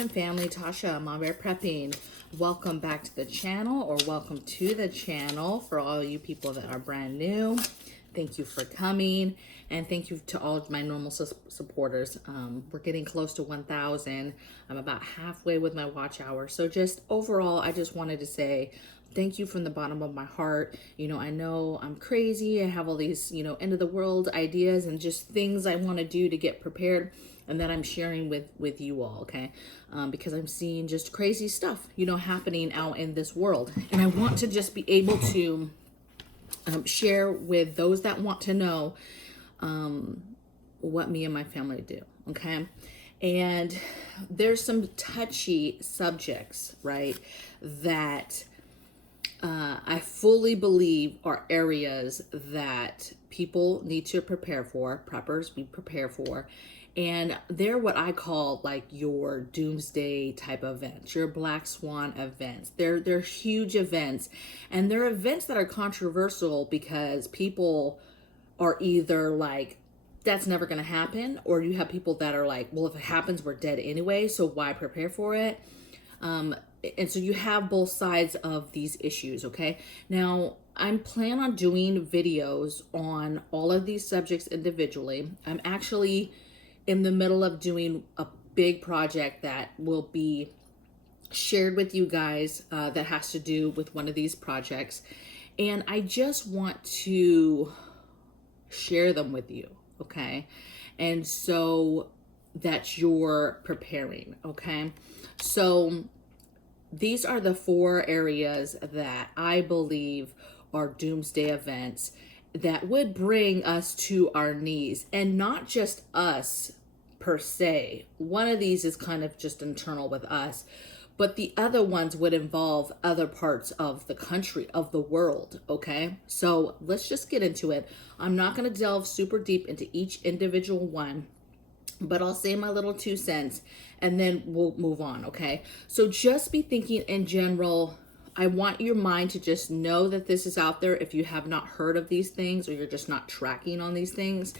and family, Tasha, Mom Bear Prepping. Welcome back to the channel, or welcome to the channel for all you people that are brand new. Thank you for coming, and thank you to all of my normal supporters. We're getting close to 1,000. I'm about halfway with my watch hour. So just overall, I just wanted to say thank you from the bottom of my heart. You know I'm crazy. I have all these, end of the world ideas and just things I want to do to get prepared, and that I'm sharing with you all, okay? Because I'm seeing just crazy stuff, happening out in this world. And I want to just be able to share with those that want to know what me and my family do, okay? And there's some touchy subjects, right, that I fully believe are areas that people need to prepare for, preppers be prepared for. And they're what I call like your doomsday type events, your black swan events. They're huge events, and they're events that are controversial because people are either like, that's never going to happen, or you have people that are like, well, if it happens, we're dead anyway, so why prepare for it? And so you have both sides of these issues, okay? Now, I'm planning on doing videos on all of these subjects individually. I'm actually in the middle of doing a big project that will be shared with you guys that has to do with one of these projects. And I just want to share them with you, okay? And so that you're preparing, okay? So these are the 4 areas that I believe are doomsday events that would bring us to our knees, and not just us per se. One of these is kind of just internal with us, but the other ones would involve other parts of the country, of the world, okay? So let's just get into it. I'm not going to delve super deep into each individual one, but I'll say my little 2 cents and then we'll move on, okay? So just be thinking in general. I want your mind to just know that this is out there if you have not heard of these things, or you're just not tracking on these things.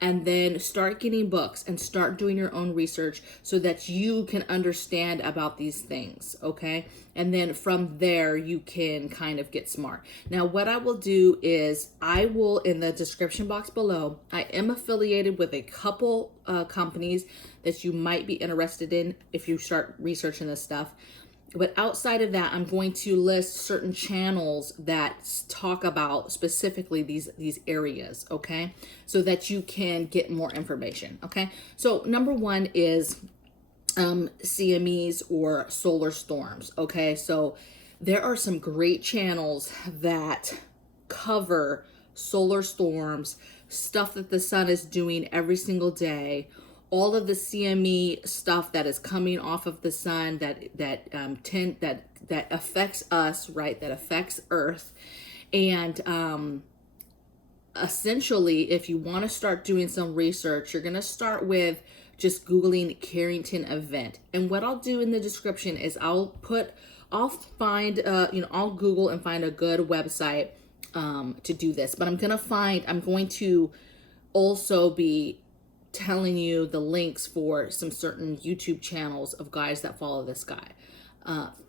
And then start getting books and start doing your own research so that you can understand about these things, okay? And then from there, you can kind of get smart. Now, what I will do is I will, in the description box below, I am affiliated with a couple companies that you might be interested in if you start researching this stuff. But outside of that, I'm going to list certain channels that talk about specifically these areas, okay? So that you can get more information, okay? So number 1 is CMEs, or solar storms, okay? So there are some great channels that cover solar storms, stuff that the sun is doing every single day, all of the CME stuff that is coming off of the sun that affects us, right? That affects Earth. And essentially, if you want to start doing some research, you're going to start with just Googling Carrington Event. And what I'll do in the description is I'll find, I'll Google and find a good website to do this. But I'm going to also be telling you the links for some certain YouTube channels of guys that follow this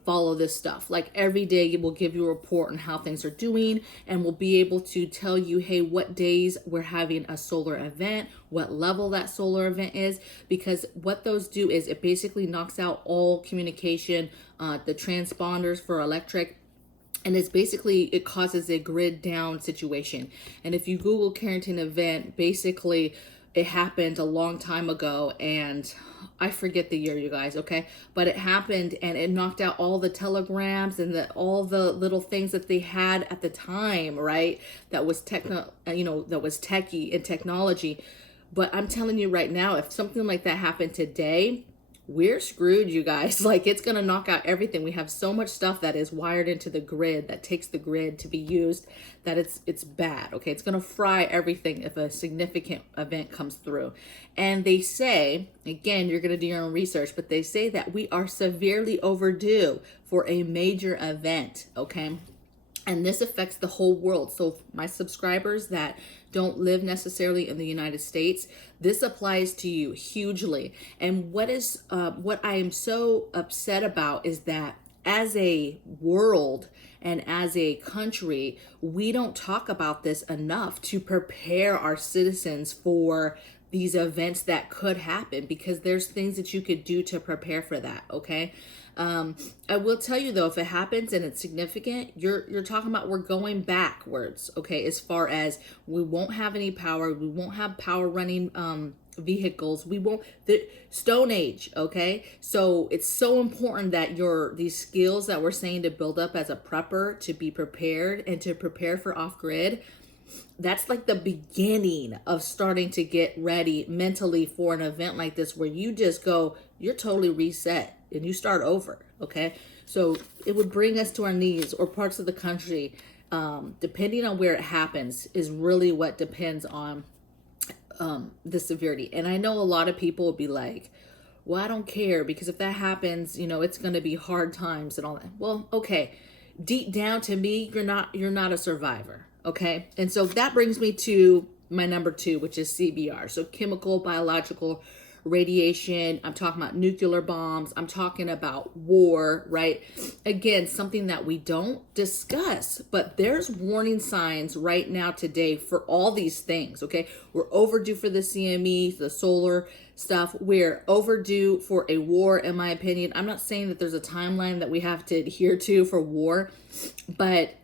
follow this stuff. Like every day we'll give you a report on how things are doing, and we'll be able to tell you, hey, what days we're having a solar event, what level that solar event is, because what those do is it basically knocks out all communication, the transponders for electric. And it causes a grid down situation. And if you Google Carrington Event, basically it happened a long time ago, and I forget the year, you guys, okay? But it happened, and it knocked out all the telegrams and all the little things that they had at the time, right? That was that was techie and technology. But I'm telling you right now, if something like that happened today, we're screwed, you guys. Like, it's going to knock out everything. We have so much stuff that is wired into the grid, that takes the grid to be used, that it's bad, okay? It's going to fry everything if a significant event comes through. And they say, again, you're going to do your own research, but they say that we are severely overdue for a major event, okay? And this affects the whole world. So my subscribers that don't live necessarily in the United States, this applies to you hugely. And what I am so upset about is that as a world and as a country, we don't talk about this enough to prepare our citizens for these events that could happen, because there's things that you could do to prepare for that. Okay. I will tell you though, if it happens and it's significant, you're talking about we're going backwards. Okay. As far as we won't have any power, we won't have power running, vehicles, we won't, the Stone Age. Okay. So it's so important that these skills that we're saying to build up as a prepper, to be prepared and to prepare for off grid, that's like the beginning of starting to get ready mentally for an event like this, where you just go, you're totally reset and you start over. Okay. So it would bring us to our knees, or parts of the country, depending on where it happens, is really what depends on the severity. And I know a lot of people will be like, well, I don't care, because if that happens, it's going to be hard times and all that. Well, okay. Deep down, to me, you're not a survivor. Okay. And so that brings me to my number 2, which is CBR. So chemical, biological, radiation. I'm talking about nuclear bombs. I'm talking about war, right? Again, something that we don't discuss, but there's warning signs right now today for all these things. Okay. We're overdue for the CMEs, the solar stuff. We're overdue for a war, in my opinion. I'm not saying that there's a timeline that we have to adhere to for war, but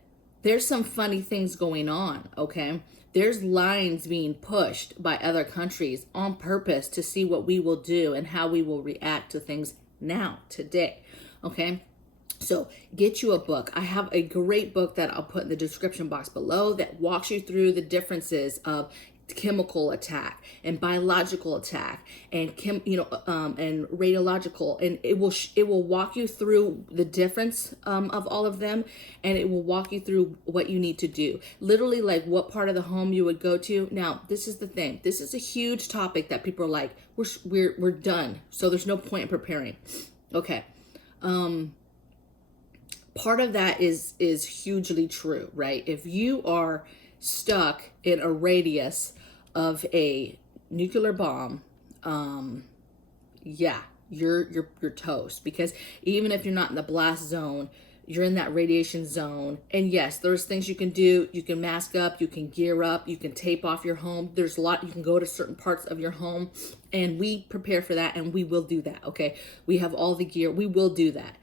there's some funny things going on. Okay. There's lines being pushed by other countries on purpose to see what we will do and how we will react to things now, today. Okay. So get you a book. I have a great book that I'll put in the description box below that walks you through the differences of chemical attack and biological attack and and radiological, and it will walk you through the difference of all of them, and it will walk you through what you need to do, literally, like what part of the home you would go to. Now, this is the thing, this is a huge topic that people are like, we're done, so there's no point in preparing. Okay. Part of that is hugely true, right? If you are stuck in a radius of a nuclear bomb, yeah, you're toast, because even if you're not in the blast zone, you're in that radiation zone. And yes, there's things you can do. You can mask up, you can gear up, you can tape off your home. There's a lot, you can go to certain parts of your home, and we prepare for that, and we will do that. Okay. We have all the gear. We will do that.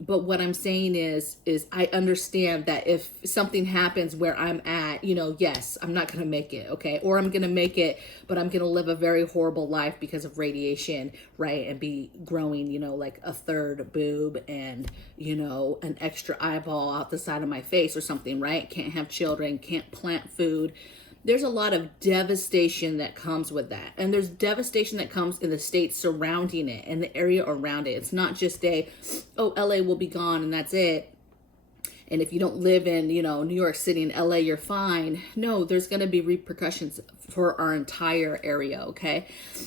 But what I'm saying is I understand that if something happens where I'm at, yes, I'm not going to make it. Okay. Or I'm going to make it, but I'm going to live a very horrible life because of radiation, right? And be growing, like a third boob and, an extra eyeball out the side of my face or something, right? Can't have children, can't plant food. There's a lot of devastation that comes with that. And there's devastation that comes in the states surrounding it and the area around it. It's not just LA will be gone and that's it. And if you don't live in, New York City and LA, you're fine. No, there's going to be repercussions for our entire area. Okay.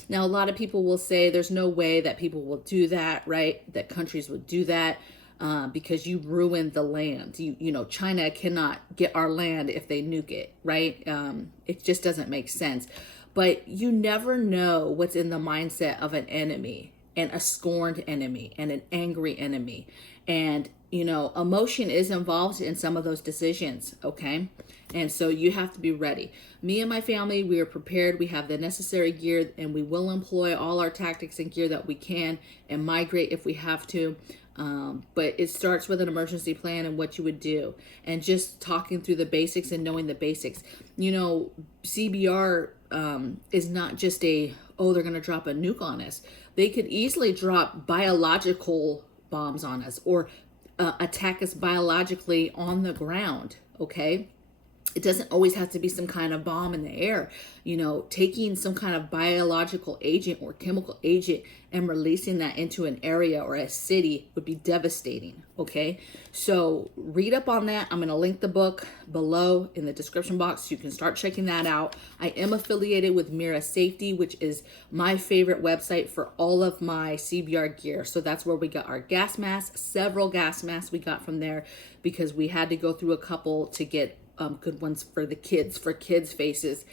Now, a lot of people will say there's no way that people will do that, right? That countries would do that. Because you ruined the land. China cannot get our land if they nuke it, right? It just doesn't make sense. But you never know what's in the mindset of an enemy, and a scorned enemy, and an angry enemy. And, emotion is involved in some of those decisions, okay? And so you have to be ready. Me and my family, we are prepared. We have the necessary gear, and we will employ all our tactics and gear that we can and migrate if we have to. But it starts with an emergency plan and what you would do, and just talking through the basics and knowing the basics. CBR is not just they're going to drop a nuke on us. They could easily drop biological bombs on us, or attack us biologically on the ground. Okay. It doesn't always have to be some kind of bomb in the air. Taking some kind of biological agent or chemical agent and releasing that into an area or a city would be devastating. Okay, so read up on that. I'm going to link the book below in the description box so you can start checking that out. I am affiliated with Mira Safety, which is my favorite website for all of my CBR gear. So that's where we got our gas masks, several gas masks we got from there, because we had to go through a couple to get good ones for the kids, for kids' faces.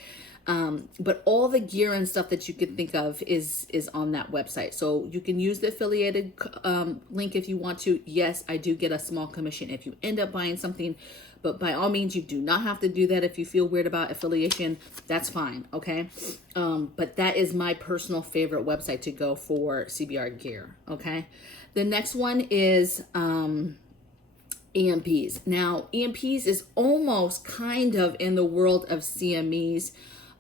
But all the gear and stuff that you could think of is on that website. So you can use the affiliated link if you want to. Yes, I do get a small commission if you end up buying something, but by all means, you do not have to do that. If you feel weird about affiliation, that's fine. Okay. But that is my personal favorite website to go for CBR gear. Okay. The next one is, EMPs. Now, EMPs is almost kind of in the world of CMEs,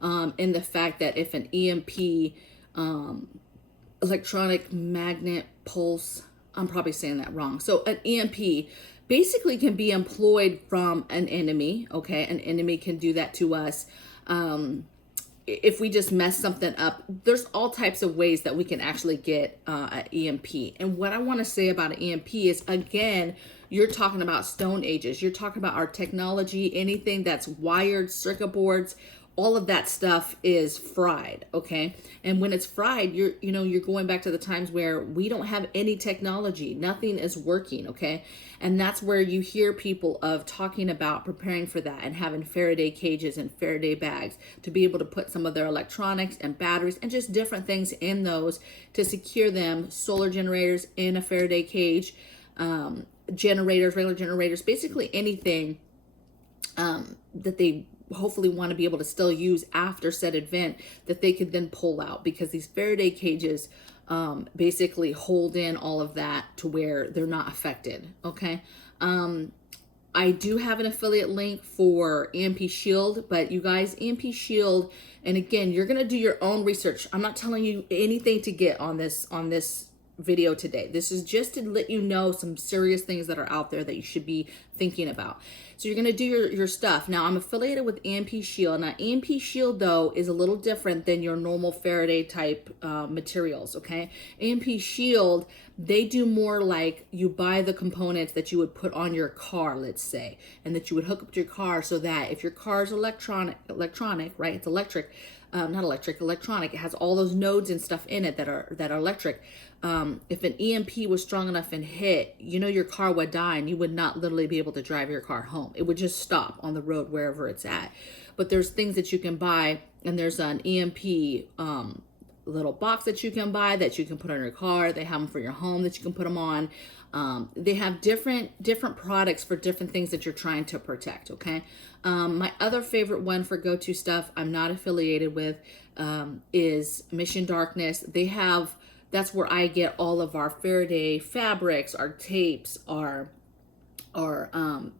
in the fact that if an EMP, electronic magnet pulse, I'm probably saying that wrong. So an EMP basically can be employed from an enemy. Okay, an enemy can do that to us. If we just mess something up, there's all types of ways that we can actually get an EMP. And what I want to say about an EMP is, again, you're talking about Stone Ages. You're talking about our technology, anything that's wired, circuit boards, all of that stuff is fried, okay? And when it's fried, you're going back to the times where we don't have any technology. Nothing is working, okay? And that's where you hear people of talking about preparing for that and having Faraday cages and Faraday bags to be able to put some of their electronics and batteries and just different things in those to secure them. Solar generators in a Faraday cage, generators, regular generators, basically anything that they hopefully want to be able to still use after said event that they could then pull out, because these Faraday cages basically hold in all of that to where they're not affected. Okay. I do have an affiliate link for EMP Shield, but you guys, EMP Shield, and again, you're going to do your own research. I'm not telling you anything to get on this video today. This is just to let you know some serious things that are out there that you should be thinking about. So you're going to do your stuff. Now, I'm affiliated with EMP Shield. Now, EMP Shield, though, is a little different than your normal Faraday type materials, okay? EMP Shield, they do more like you buy the components that you would put on your car, let's say, and that you would hook up to your car so that if your car is electronic, right? It's electric, not electric, electronic. It has all those nodes and stuff in it that are electric. If an EMP was strong enough and hit, your car would die and you would not literally be able to drive your car home. It would just stop on the road wherever it's at. But there's things that you can buy, and there's an EMP little box that you can buy that you can put on your car. They have them for your home that you can put them on. They have different products for different things that you're trying to protect. Okay. My other favorite one for go-to stuff I'm not affiliated with is Mission Darkness. That's where I get all of our Faraday fabrics, our tapes, our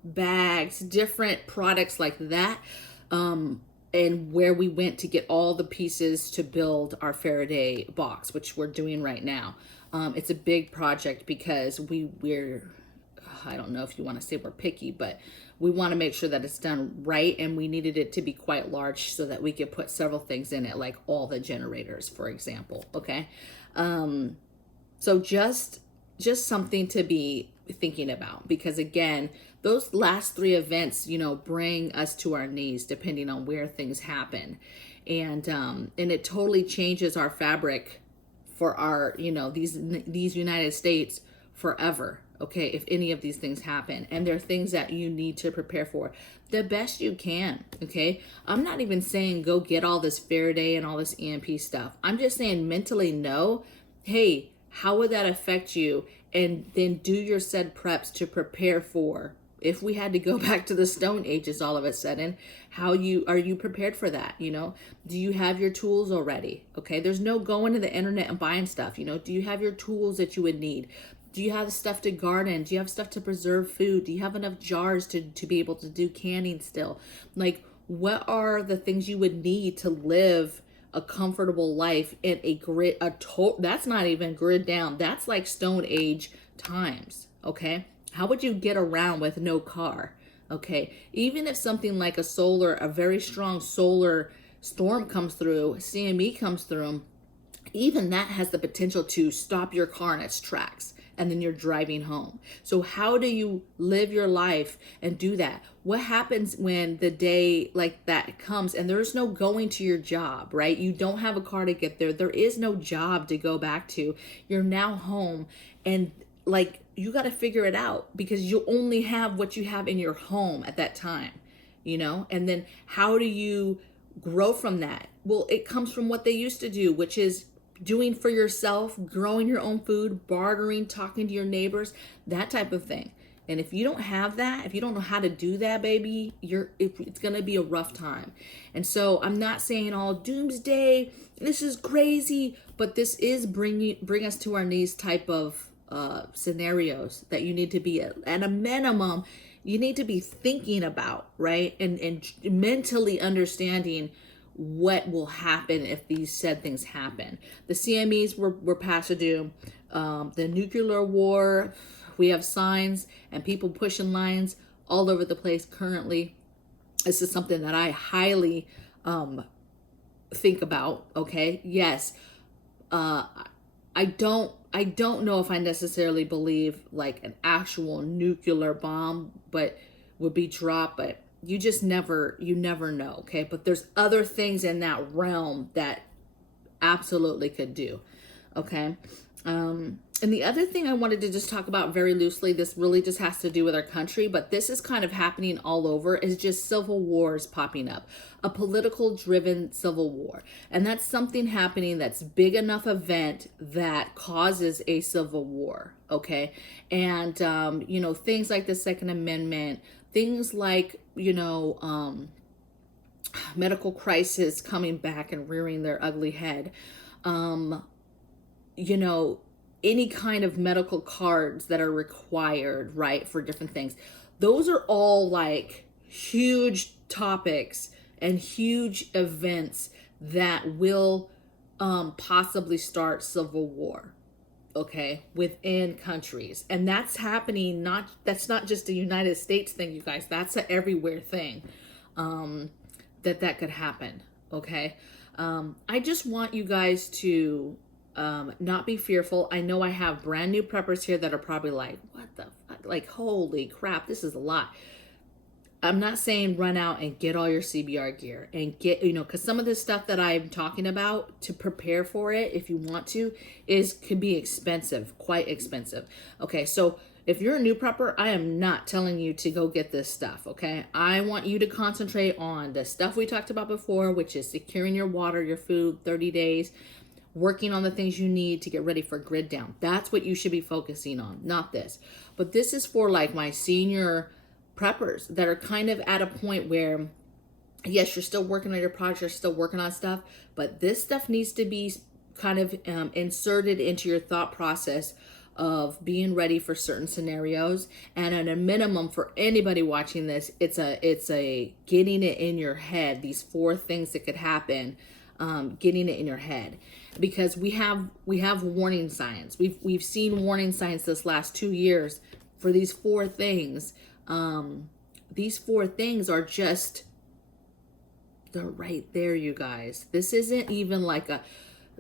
bags, different products like that. And where we went to get all the pieces to build our Faraday box, which we're doing right now. It's a big project because we're, I don't know if you want to say we're picky, but we want to make sure that it's done right. And we needed it to be quite large so that we could put several things in it, like all the generators, for example. Okay. So just something to be thinking about, because again, those last three events, bring us to our knees depending on where things happen. And it totally changes our fabric for our, these United States forever. Okay. If any of these things happen, and there are things that you need to prepare for the best you can. Okay. I'm not even saying go get all this Faraday and all this EMP stuff. I'm just saying mentally know, hey, how would that affect you? And then do your said preps to prepare for, if we had to go back to the Stone Ages all of a sudden, are you prepared for that? Do you have your tools already? Okay. There's no going to the internet and buying stuff. Do you have your tools that you would need? Do you have stuff to garden? Do you have stuff to preserve food? Do you have enough jars to be able to do canning still? Like, what are the things you would need to live a comfortable life in a grid? That's not even grid down. That's like Stone Age times. Okay. How would you get around with no car? Okay, even if something like a very strong solar storm comes through, CME comes through, even that has the potential to stop your car in its tracks, and then you're driving home. So how do you live your life and do that? What happens when the day like that comes and there's no going to your job, right? You don't have a car to get there. There is no job to go back to. You're now home, and like, you got to figure it out, because you only have what you have in your home at that time, and then how do you grow from that? Well, it comes from what they used to do, which is doing for yourself, growing your own food, bartering, talking to your neighbors, that type of thing. And if you don't have that, if you don't know how to do that, baby, it's going to be a rough time. And so I'm not saying all doomsday, this is crazy, but this is bring us to our knees type of scenarios that you need to be at a minimum, you need to be thinking about, right? And mentally understanding what will happen if these said things happen. The CMEs were past due. The nuclear war, we have signs and people pushing lines all over the place currently. This is something that I highly think about. Okay, yes, I don't know if I necessarily believe like an actual nuclear bomb but would be dropped, but you never know. Okay, but there's other things in that realm that absolutely could do. Okay, and the other thing I wanted to just talk about very loosely, this really just has to do with our country, but this is kind of happening all over, is just civil wars popping up, a political driven civil war. And that's something happening that's big enough event that causes a civil war. Okay. And, things like the Second Amendment, things like, medical crisis coming back and rearing their ugly head, any kind of medical cards that are required, right, for different things. Those are all like huge topics and huge events that will possibly start civil war, okay, within countries. And that's happening, that's not just a United States thing, you guys. That's an everywhere thing, that could happen, okay? I just want you guys to not be fearful. I know I have brand new preppers here that are probably like, what the fuck? Like, holy crap, this is a lot. I'm not saying run out and get all your CBR gear and get, because some of the stuff that I'm talking about to prepare for it, if you want to, could be expensive, quite expensive. Okay, so if you're a new prepper, I am not telling you to go get this stuff, okay? I want you to concentrate on the stuff we talked about before, which is securing your water, your food, 30 days, working on the things you need to get ready for grid down. That's what you should be focusing on, not this. But this is for like my senior preppers that are kind of at a point where, yes, you're still working on your project, you're still working on stuff, but this stuff needs to be kind of inserted into your thought process of being ready for certain scenarios. And at a minimum, for anybody watching this, it's a getting it in your head, these 4 things that could happen, getting it in your head, because we have warning signs. We've seen warning signs this last 2 years for these 4 things. These 4 things are just, they're right there, you guys. This isn't even like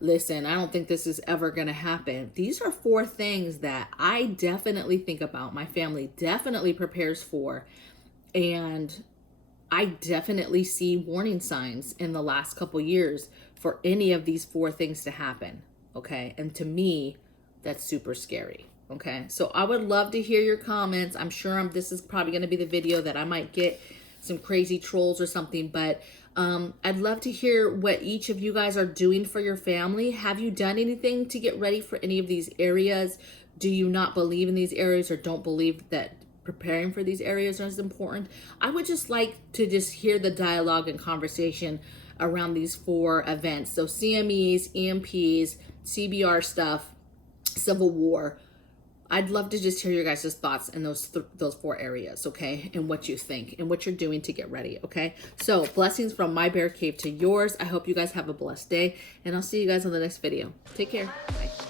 listen, I don't think this is ever going to happen. These are 4 things that I definitely think about, my family definitely prepares for, and I definitely see warning signs in the last couple years for any of these 4 things to happen, okay? And to me, that's super scary, okay? So I would love to hear your comments. I'm sure this is probably going to be the video that I might get some crazy trolls or something, but I'd love to hear what each of you guys are doing for your family. Have you done anything to get ready for any of these areas? Do you not believe in these areas or don't believe that preparing for these areas is important? I would just like to just hear the dialogue and conversation around these 4 events. So CMEs, EMPs, CBR stuff, Civil War. I'd love to just hear your guys' thoughts in those 4 areas, okay? And what you think and what you're doing to get ready, okay? So blessings from my bear cave to yours. I hope you guys have a blessed day, and I'll see you guys on the next video. Take care. Bye.